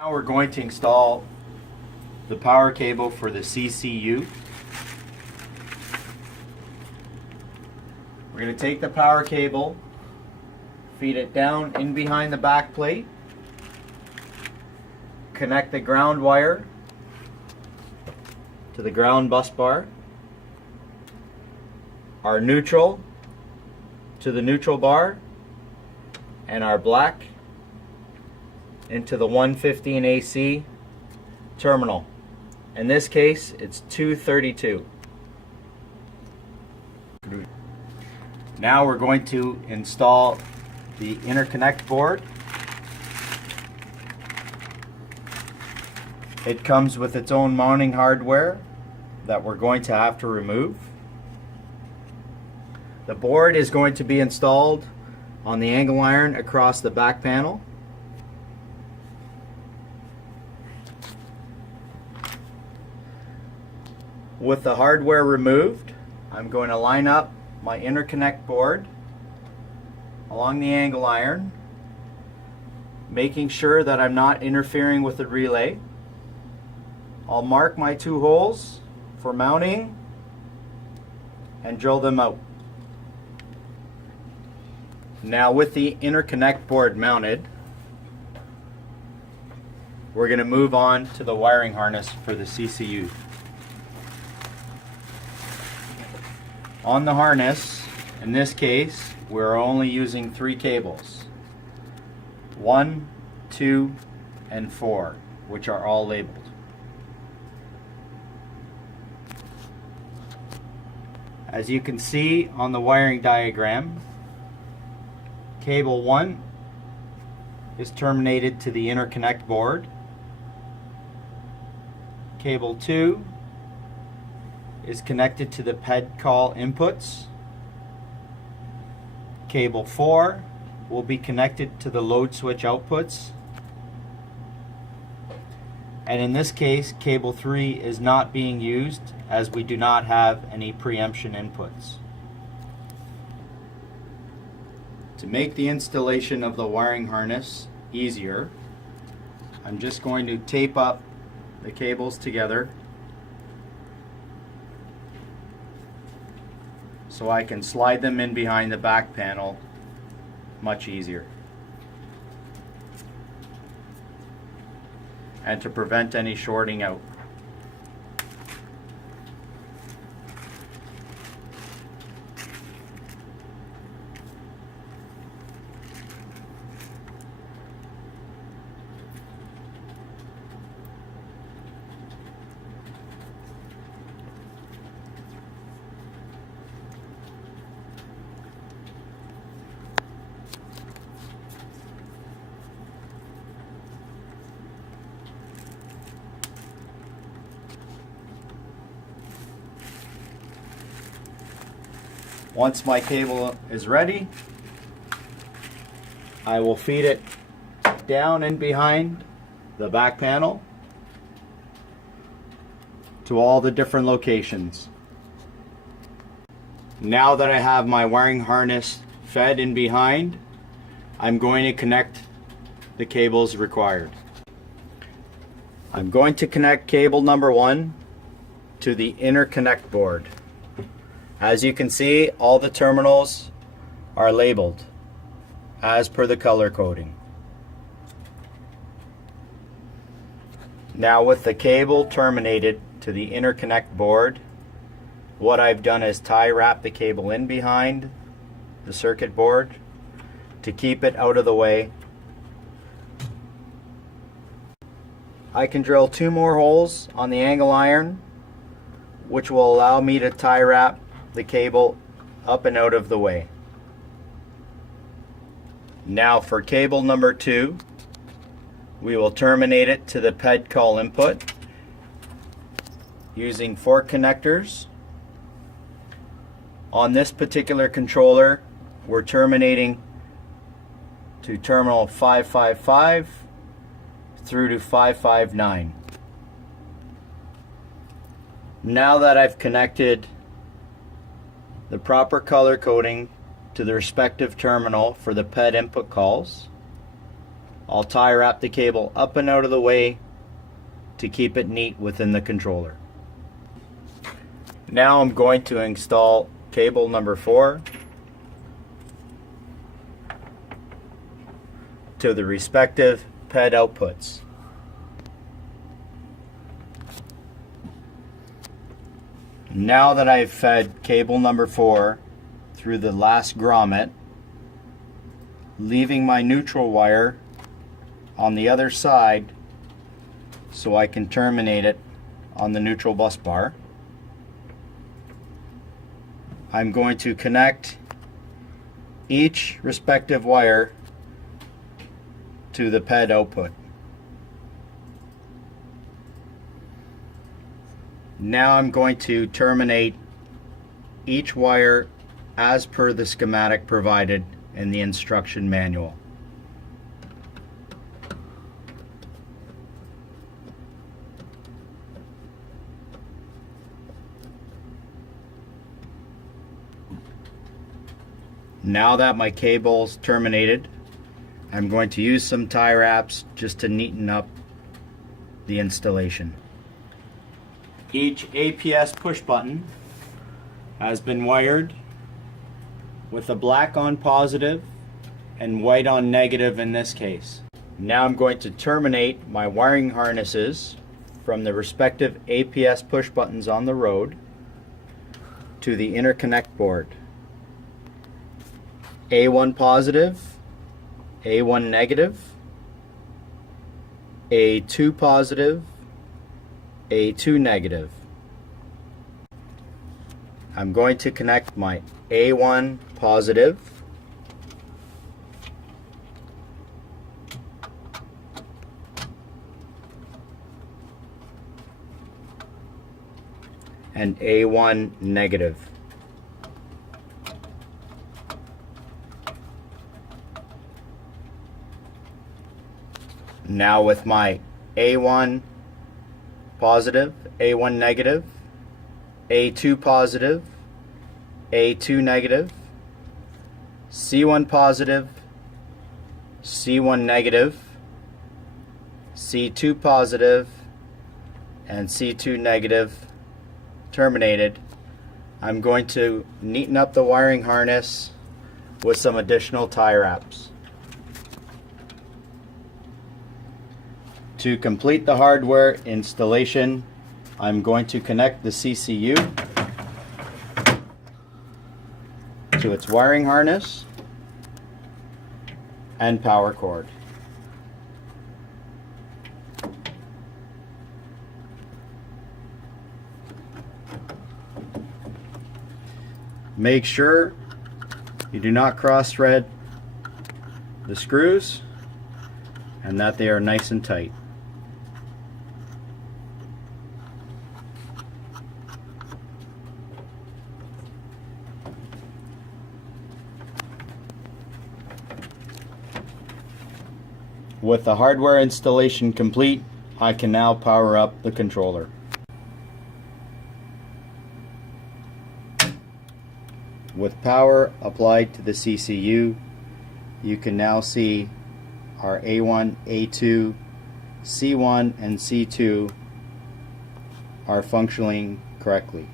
Now we're going to install the power cable for the CCU. We're going to take the power cable, feed it down in behind the back plate, connect the ground wire to the ground bus bar, our neutral to the neutral bar, and our black into the 115 AC terminal. In this case, it's 232. Now we're going to install the interconnect board. It comes with its own mounting hardware that we're going to have to remove. The board is going to be installed on the angle iron across the back panel. With the hardware removed, I'm going to line up my interconnect board along the angle iron, making sure that I'm not interfering with the relay. I'll mark my two holes for mounting and drill them out. Now with the interconnect board mounted, we're going to move on to the wiring harness for the CCU. On the harness, in this case, we're only using 3 cables. 1, 2, and 4, which are all labeled. As you can see on the wiring diagram, cable 1 is terminated to the interconnect board. Cable 2 is connected to the PED call inputs. Cable 4 will be connected to the load switch outputs. And in this case, cable 3 is not being used as we do not have any preemption inputs. To make the installation of the wiring harness easier, I'm just going to tape up the cables together so I can slide them in behind the back panel much easier. And to prevent any shorting out. Once my cable is ready, I will feed it down in behind the back panel to all the different locations. Now that I have my wiring harness fed in behind, I'm going to connect the cables required. I'm going to connect cable number 1 to the interconnect board. As you can see, all the terminals are labeled as per the color coding. Now with the cable terminated to the interconnect board, what I've done is tie wrap the cable in behind the circuit board to keep it out of the way. I can drill 2 more holes on the angle iron, which will allow me to tie wrap the cable up and out of the way. Now for cable number 2, we will terminate it to the PED call input using 4 connectors. On this particular controller, we're terminating to terminal 555 through to 559. Now that I've connected the proper color coding to the respective terminal for the PED input calls, I'll tie wrap the cable up and out of the way to keep it neat within the controller. Now I'm going to install cable number 4 to the respective PED outputs. Now that I've fed cable number 4 through the last grommet, leaving my neutral wire on the other side so I can terminate it on the neutral bus bar, I'm going to connect each respective wire to the PED output. Now I'm going to terminate each wire as per the schematic provided in the instruction manual. Now that my cable's terminated, I'm going to use some tie wraps just to neaten up the installation. Each APS push button has been wired with a black on positive and white on negative in this case. Now I'm going to terminate my wiring harnesses from the respective APS push buttons on the road to the interconnect board. A1 positive, A1 negative, A2 positive, A2 negative. I'm going to connect my A1 positive and A1 negative. Now with my A1 positive, A1 negative, A2 positive, A2 negative, C1 positive, C1 negative, C2 positive, and C2 negative terminated, I'm going to neaten up the wiring harness with some additional tie wraps. To complete the hardware installation, I'm going to connect the CCU to its wiring harness and power cord. Make sure you do not cross-thread the screws and that they are nice and tight. With the hardware installation complete, I can now power up the controller. With power applied to the CCU, you can now see our A1, A2, C1, and C2 are functioning correctly.